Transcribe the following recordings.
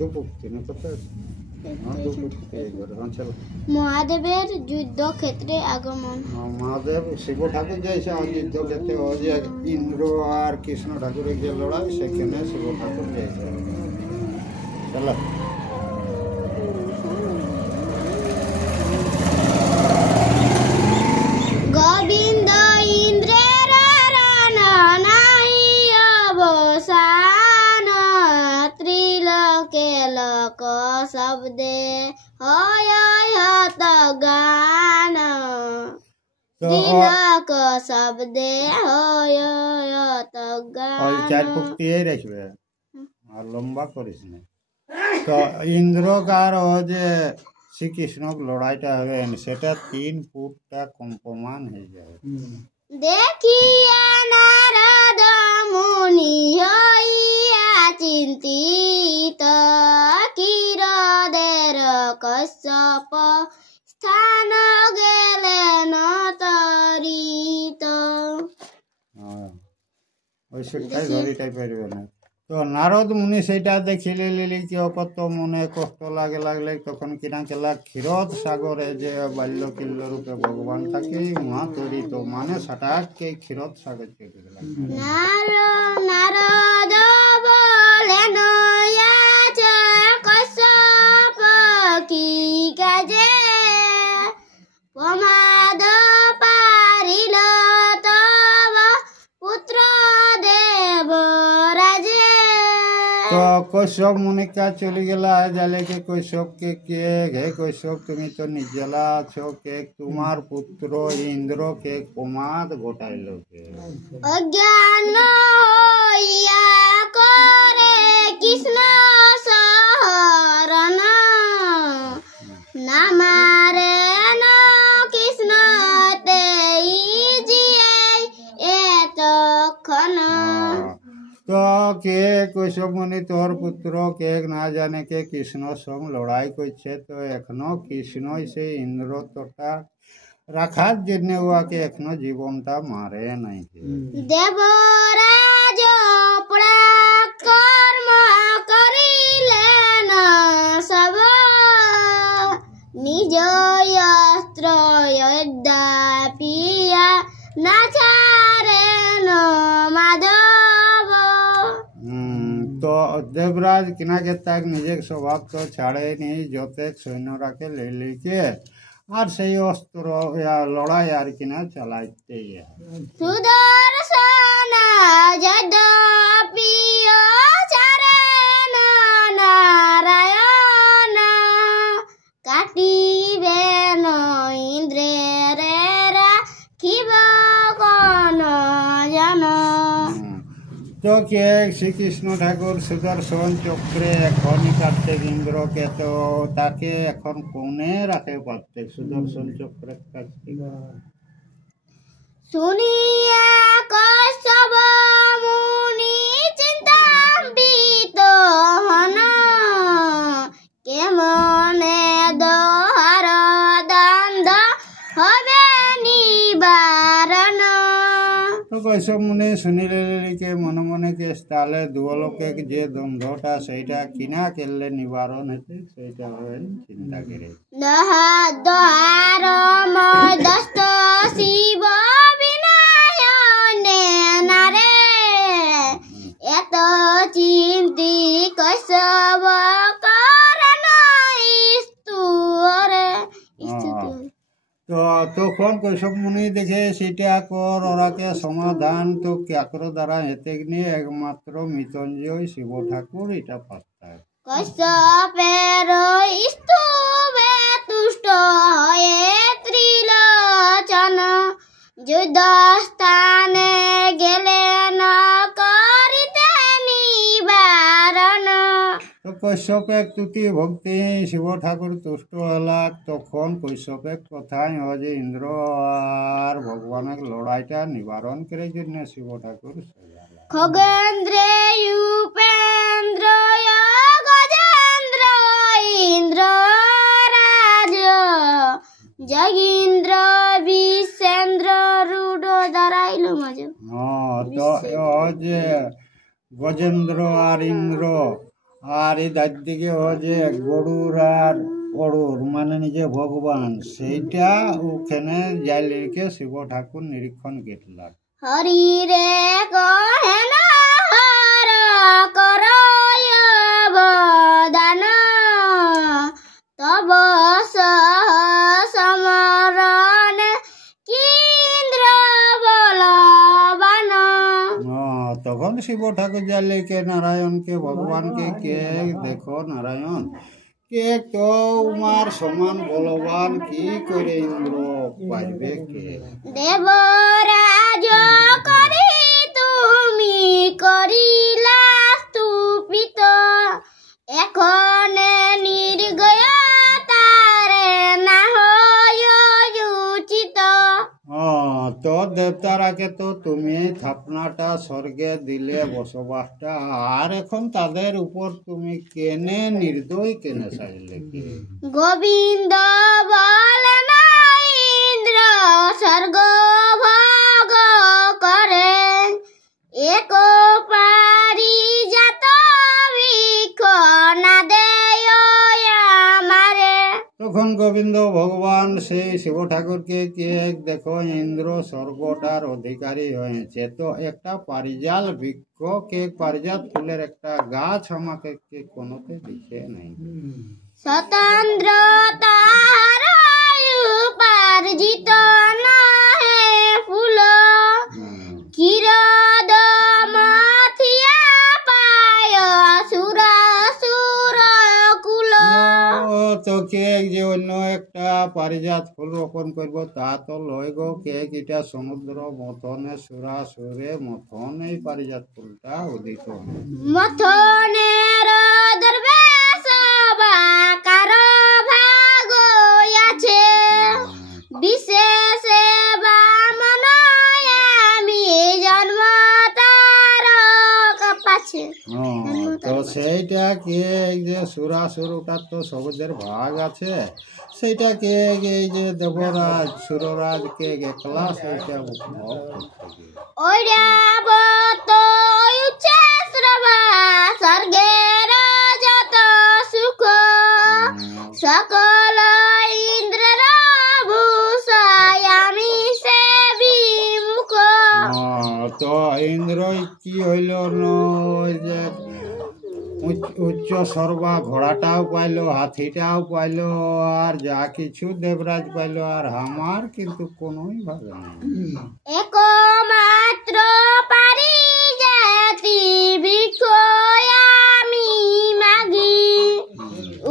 দুপুক্তি না কত মহাদেবের যুদ্ধক্ষেত্রে আগমন। মহাদেব শিব ঠাকুর যাইছে যুদ্ধক্ষেত্রে ও যে ইন্দ্র আর কৃষ্ণ ঠাকুরের যে লড়াই সেখানে শিব ঠাকুর যাইছে। চলো গোবিন্দ ইন্দ্রের রানা নাই অবসান, ত্রিলোকে লোক শব্দে হয় হত গান, ত্রিলোক শব্দে হয় হত গান। ওই চার পুক্তি রাখবে আর লম্বা করিস না। তো ইন্দ্রকার ও যে শ্রীকৃষ্ণ লড়াইটা হবে সেটা 3 ফুটটা কম্পমান হয়ে যাবে। দেখিয়া নারদ মুনি হইয়া চিন্তিত, কিরদের কশ্যপ স্থান গেলেন তরিত। ওই সেটাই ধরিটাই পারবে না। তো নারদ মুনি সেইটা দেখিলে লিলি কি কত মনে কষ্ট লাগলে তখন কিনা কেলা ক্ষীরদ সাগরে যে বাল্য কিল্ল রূপে ভগবান থাকে মহা তরিত মানে সাটাকে ক্ষীরদ সাগর চেপে গেলাম। নারদ বলেন কশ্যপ কি কাজে প্রমাদ পারিল তব পুত্র দেবরাজে। তো কৈশব মুনিকা চলে গেলা জালে কে কৈশবকে কে হে কৈশব তুমি তো নির্জলা আছো, কে তোমার পুত্র ইন্দ্র কে প্রমাদ ঘটাইল কে? অজ্ঞান হইয়া করে কৃষ্ণ শরণ, নামারে কৃষ্ণ তেই জিয়ে এতক্ষণ। তো কে কৈশব মুনি তোর পুত্র কে না জানে কে কৃষ্ণ সঙ্গ লড়াই করছে, তো এখনো কৃষ্ণই সেই ইন্দ্র তোটা রাখার জন্য ওকে এখনো জীবনটা মারে নাই। দেবরাজ কর্ম করিলেন সব, নিজ অস্ত্র পিয়া না ছাড়েন মাধব। তো দেবরাজ কিনাকে তাক নিজের স্বভাব তো ছাড়েনি, যতেক সৈন্যরাকে লিখে আর সেই অস্ত্র লড়াই আর কিনা চালাইতেই। সুদর্শন যদ্যপিয় চারেন নারায়ণ, কাটিবেন ইন্দ্রের রাখিব কোন জন। তো কে শ্রীকৃষ্ণ ঠাকুর সুদর্শন চক্রে এখনই কাটতে ইন্দ্রকে, তো তাকে এখন কোনে রাখে পারতে সুদর্শন চক্রের কাছে? শুনিয়া কশ্যপ মুনি চিন্তান্বিত হন, কেমনে দোহার দ্বন্দ্ব হবে নিবারণ। তো কৈশব মুনি শুনিলে কে মনে মনে কে তাহলে দুলোকে যে দ্বন্দ্বটা সেইটা কিনা করলে নিবারণ হতে সেইটা হবে চিন্তা করে। দোহার মদস্ত শিব বিনায়নে নারে, এত চিন্তি কশ্যপ করেন স্তুরে। তো তখন কৈশব মুনি দেখে সেটা কর ওরাকে সমাধান, তো ক্যাকর দ্বারা হেতে নিয়ে একমাত্র মৃত্যুঞ্জয় শিব ঠাকুর এটা পারতেন। কশ্যপের স্তুবে তুষ্ট হয়ে ত্রিলোচন, যুদ্ধস্থানে গেলেন করিতে নিবারণ। তো কৈশপের তুতি ভক্তি শিব ঠাকুর তুষ্ট হলা, তখন কৈশপের কথায় যে ইন্দ্র আর ভগবানের লড়াইটা নিবারণ করে জন্য শিব ঠাকুর খগেন্দ্রে উপেন্দ্র গজেন্দ্র ইন্দ্র রাজ, জগীন্দ্র বিশেন্দ্র রূঢ় দাঁড়াইল মাঝে। তো যে গজেন্দ্র আর ইন্দ্র আর এই দিকে ও যে গরুর আর অড়ুর মানে নিজে ভগবান সেইটা ওখানে যাইলিকে শিব ঠাকুর নিরীক্ষণ গেটলাম। হরি রে কহেন হর করয় বদান তব সমরণ কিন্দ্র বলবান। তখন শিব ঠাকুর যাইলিকে নারায়ণকে ভগবানকে কে দেখো নারায়ণ কে তোমার সমান বলবান কি করে ইন্দ্র পারবে কে? দেবরাজ করি তুমি করিলা স্তূপিত এখন নির্গয় তারে না হয় উচিত। তো দেবতারাকে তো তুমি থাপনাটা স্বর্গে দিলে বসবাসটা, আর এখন তাদের উপর তুমি কেনে নির্দয় কেনে চাইলে কি? গোবিন্দ বলেন ইন্দ্র স্বর্গ ভোগ করে এক পারিজাত বৃক্ষ না দেয় আমারে। তখন গোবিন্দ ভগবান সেই শিব ঠাকুরকে কে দেখো ইন্দ্র স্বর্গটার অধিকারী হয়েছে, তো একটা পারিজাত বৃক্ষ কে পারিজাত ফুলের একটা গাছ আমাকে কে কোনোতে দিছে নাই। স্বতন্ত্র তাহার উপার্জিত নহে ফুল কিরদম থিয়া পায় সুর সুর কুল। তো কে যে অন্য একটা পারিজাত ফুল রোপণ করব তা তো লয় গো, কে কিটা সমুদ্র মথনে সুরা সুরে মথন এই পারিজাত ফুলটা উদিত মথনের দরবেশ বাকার ভাগ আছে বিশেষ বামন আমি জন্ম তার পাছে। তো সেইটা কে যে সুরাসুর ওটার তো সবুজের ভাগ আছে, সেইটা কে এই যে দেবরাজ সুররাজ কে একলা সেইটা ওইরা বত উচ্চে শ্রবা স্বর্গের যত সুখ সকল ইন্দ্রের ভূষায় আমি সে বিমুখ। তো ইন্দ্র কি হইল যে উচ্চ সর্বা ঘোড়াটাও পাইলো, হাতিটাও পাইলো, আর যা কিছু দেবরাজ পাইলো, আর আমার কিন্তু কোনোই ভাবে নাই। একমাত্র পারিজাতি বৃক্ষ আমি মাগি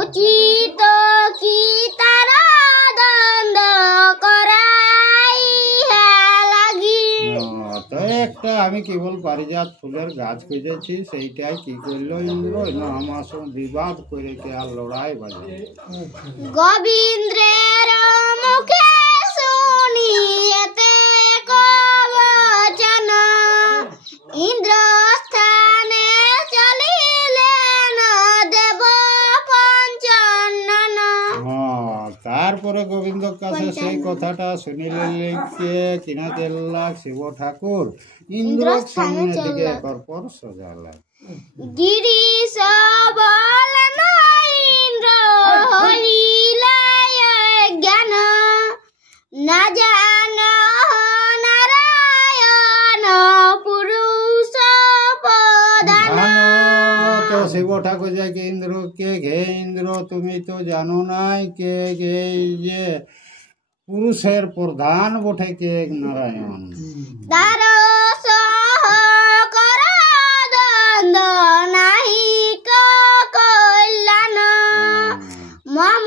উচিত কি তার দ্বন্দ্ব করাই লাগি। তো একটা আমি কেবল পারিজাত ফুলের গাছ খুঁজেছি, সেইটাই কি করলো ইন্দ্র না আমার সঙ্গে বিবাদ করে কে আর লড়াই বাজে। গোবিন্দ্রের মুখে শুনি এতে কবচন ইন্দ্র স্থানে চলিলেন দেব পঞ্চনন। তারপরে গোবিন্দর কাছে সেই কথাটা শুনিলে কিনা গেলা শিব ঠাকুর ইন্দ্র সামনে দিকে পরপর সজালা। গিরিশ বলেন ইন্দ্র হইলা জ্ঞান না জান নারায়ণ পুরুষ প্রধান। তো শিব ঠাকুর যাকে ইন্দ্র কে ঘে ইন্দ্র তুমি তো জানো নাই কে গে যে পুরুষের প্রধান বটে কে নারায়ণ। তার সহকর দ্বন্দ্ব নাহি কল্যাণ মম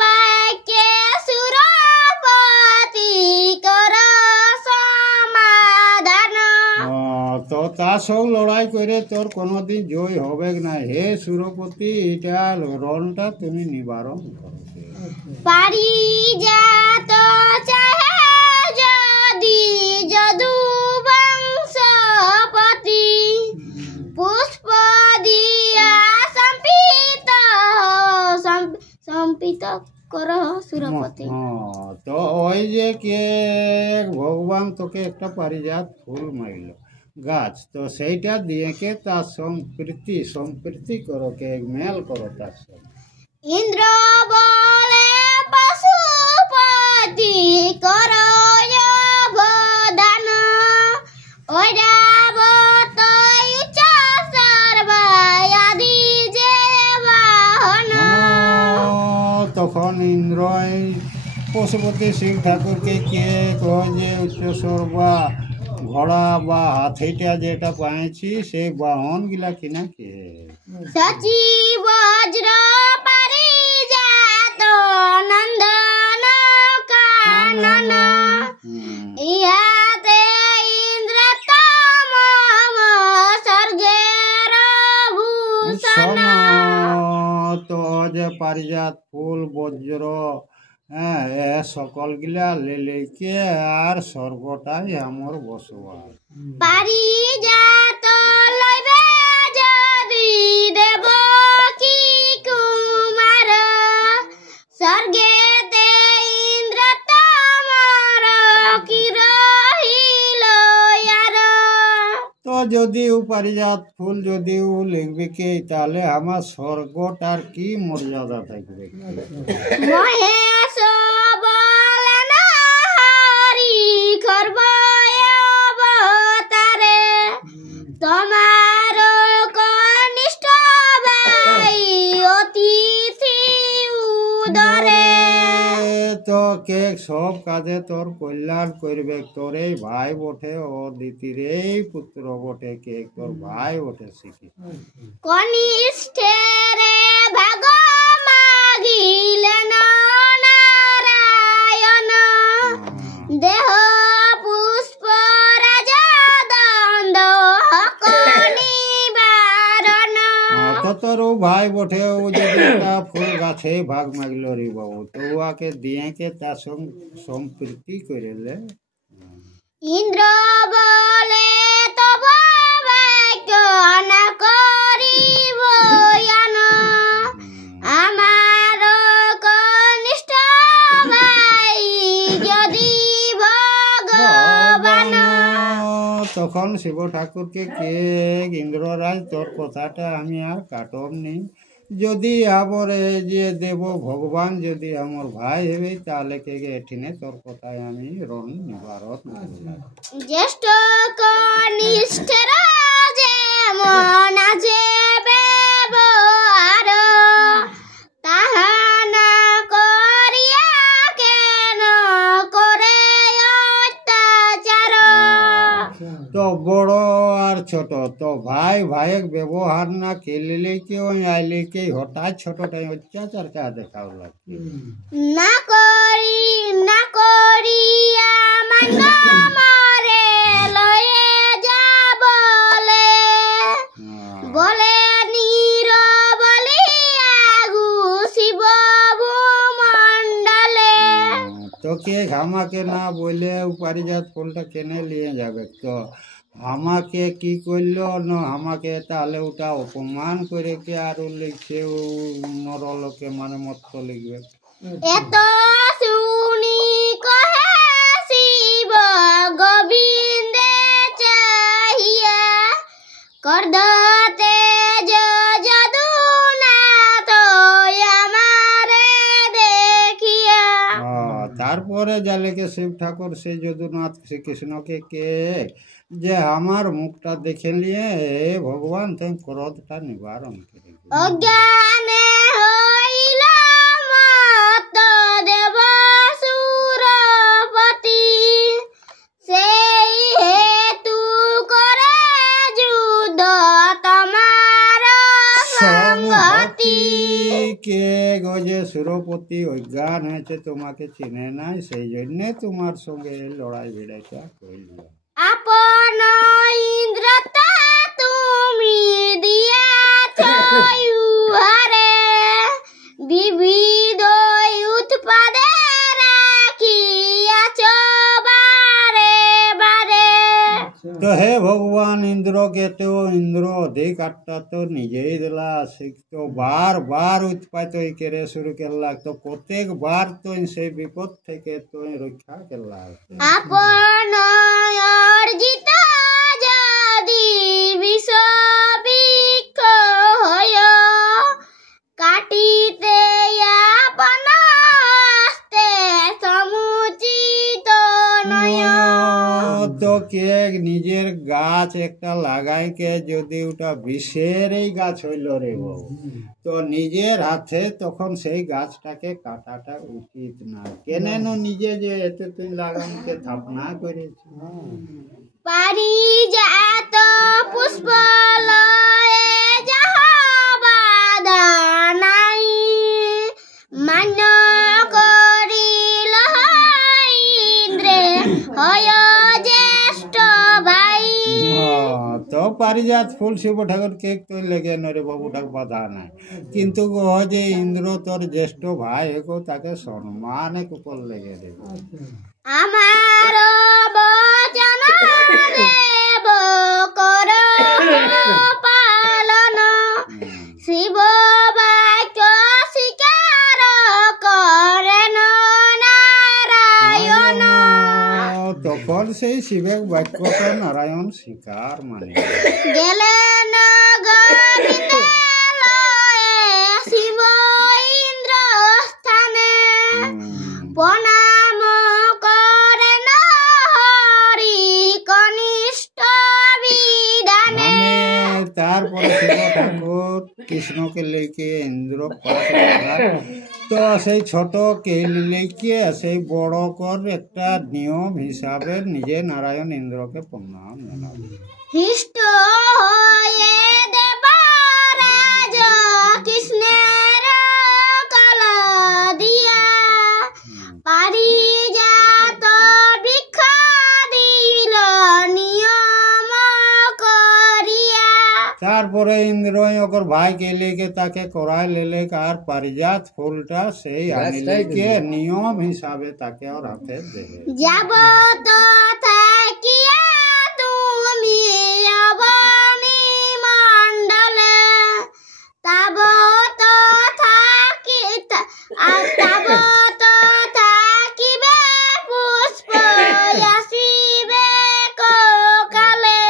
বাক্যে সুরপতি কর সমাধান। তো তা সব লড়াই করে তোর কোনোদিন জয় হবে না, হে সুরপতি এটা রণটা তুমি নিবারণ করো। পারিজাত চাহে যদি যদু বংশপতি পুষ্প দিয়া সম্পিত কর সুরপতি। তো ওই যে কে ভগবান তোকে একটা পারিজাত ফুল মারিল, গাছ, তো সেইটা দিয়ে কে তার সম্প্রীতি করো, কে মেল করো তার সঙ্গে। ইন্দ্র বলে পশুপতি কর অবদান, ঐরাবত ইচ্ছা সর্বায়াদি যে বাহন। তখন ইন্দ্র পশুপতি শিব ঠাকুরকে কে কয় যে উচ্চস্বর বা ঘোড়া বা হাতিটা যেটা পাইছি সেই বাহন গিলা কিনা কে। সচি বজ্র পারিজাত নন্দন কানন, ইহাতে ইন্দ্র তম স্বর্গের ভূষণ। তো যে পারিজাত ফুল বজ্র, হ্যাঁ, এ সকল গিলা লেলেকে আর স্বর্গটাই আমার বসবাস। পারিজাত লইবে যদি দেব কি কুমার, স্বর্গেতে ইন্দ্র তমর কি রহিল আর। তো যদিও পারিজাত ফুল যদিও লিখবে কে, তাহলে আমার স্বর্গটার কি মর্যাদা থাকবে। মহেশ বলেন হরি খর্ব অবতারে, তোমার কনিষ্ঠ ভাই অতিথি উদরে। তো কে সব কাজে তোর কল্যাণ করবে, তোর এই ভাই বটে ও দিতির এই পুত্র বটে, কে তোর ভাই বটে শিখি। কনিষ্ঠের ভাগ মাগিলেন নারায়ণ, দেহ পুষ্প রাজা দণ্ড নিবারণ। তো তোর ও ভাই বটে, ও যদি একটা ফুল গাছে ভাগ মাগল রে বাবু, তো ওকে দিয়ে কে তার সঙ্গে সম্প্রীতি করেলে। ইন্দ্র বলে তব বাক্য না করিব জ্ঞান, আমার কনিষ্ঠ ভাই যদি ভগবান। তখন শিব ঠাকুরকে কে ইন্দ্ররাজ তোর কথাটা আমি আর কাটব নি, যদি আবরে যে দেব ভগবান যদি আমার ভাই হবে, তাহলে কে এঠিনে তোর কথায় আমি রণ নিবারত। জ্যেষ্ঠ কনিষ্ঠের যেমন আছে ব্যবহার, তাহা না করিয়া কেন করে অত্যাচার। তো বড় আর ছোট, তো ভাই ভাইয়ের ব্যবহার না খেললে কেউ আইলে কে হঠাৎ ছোটটাই অত্যাচার কা দেখাও লাগছে। না করিয়া মান্য মরে লয়ে যা বলে, বলে নীর বলিয়া ঘুষিব ভূমণ্ডলে। তোকে আমাকে না বলে পারিজাত ফুলটা কেনে নিয়ে যাবে, তো আমাকে কি করলো না আমাকে, তাহলে ওটা অপমান করে কে আরো লিখছে নরলোকে, মানে মত লিখবে। এত শুনি কহে শিব গোবিন্দে চাহিয়া, করদতে যদু না তো আমারে দেখিয়া। তারপরে জালেকে শিব ঠাকুর সেই যদুনাথ শ্রীকৃষ্ণকে কে যে আমার মুখটা দেখে নিয়ে ভগবান তুমি ক্রোধটা নিবারণ করে। অজ্ঞানে হইল মত দেব সুরপতি, সেই হেতু করে যুদ্ধ তোমার সংগতি। কে গজে সুরপতি অজ্ঞান হয়েছে, তোমাকে চিনে নাই, সেই জন্যে তোমার সঙ্গে লড়াই ভিড়াইটা করল। আপন ইন্দ্রতা তুমি দিয়াছ ইউহারে, বিবিধ উৎপাদে রাখিয়াছ বারে বারে। তো হে ভগবান ইন্দ্রকে তো ইন্দ্র অধিকারটা তো নিজেই দিলা, তো বার বার উৎপাত করে শুরু করলা, তো প্রত্যেক বার তো সেই বিপদ থেকে তো রক্ষা করলা। আপন অর্জিত কে নিজের গাছ একটা লাগাইকে যদি ওটা বিষের এই গাছ হইল রে বাবু, তো নিজের হাতে তখন সেই গাছটাকে কাটাটা উচিত না। কেন নিজে যে এতে তুই লাগানকে থাপনা করেছি। পারিজাত পুষ্প লয়ে যাহ বাধা নাই, মান্য করিল ইন্দ্রে হয় জ্যেষ্ঠ ভাই। তো পারিজাত ফুল শিব ঠাকুর কে তো লেগে নরে বাবু ঠাক বাধা নাই, কিন্তু যে ইন্দ্র তোর জ্যেষ্ঠ ভাই গো তাকে সম্মান উপর লেগে দেবে। আমার বচন দেব কর পালন, শিব বাক্য স্বীকার করেন নারায়ণ। তখন সেই শিবের বাক্যটা নারায়ণ স্বীকার মানে গেলেন গোবিন্দ লয়ে শিব ইন্দ্র স্থানে, প্রণাম করেন হরি কনিষ্ঠ বিধানে। তারপরে শিব ঠাকুর কৃষ্ণকে লেকে ইন্দ্র তো সেই ছোট কে লেকে সেই বড় কর একটা নিয়ম হিসাবে নিজে নারায়ণ ইন্দ্রকে প্রণাম জানাবে। হৃষ্ট হয়ে দেবরাজ কৃষ্ণের কল দিয়া, পারিজাত বৃক্ষ দিল নিয়ম করিয়া। তারপরে ইন্দ্র ওকর ভাইকে লেকে তাকে করাই লেলে আর পারিজাত ফুলটা সেই আনিলেকে নিয়ম হিসাবে তাকে ওর হাতে দেবে। যাব তো থাকিয়া তুমি অবনী মণ্ডলে, তাব তো থাকিবে পুষ্প আসিবে কালে।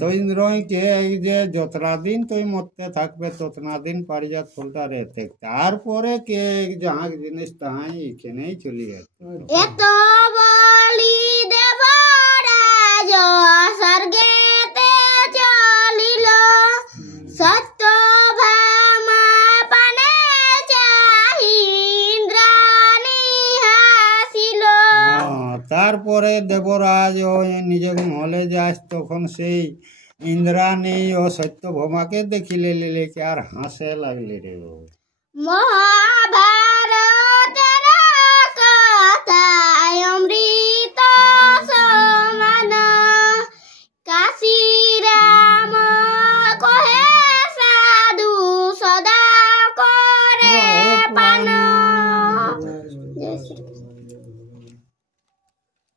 তো ইন্দ্রকে যে যতনা দিন তুই মরতে থাকবে ততনা দিন পারিজাত ফুলটা রেতে, তারপরে কে যাহা জিনিস তাহাই এখানেই চলে যাচ্ছে। এত বলি দেবরাজ স্বর্গেতে চলিল, সত্য ভামা পানে চাহি ইন্দ্রাণী হাসিল। তারপরে দেবরাজ ও নিজে মহলে যায়, তখন সেই ইন্দ্রাণী ও সত্যভামাকে দেখিলে লেকে আর হাসে লাগলে রে। মহাভারতের কথা অমৃত সমান, কাশী রাম কহে সাধু সদা করে পান।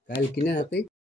কাল কিনা হাতে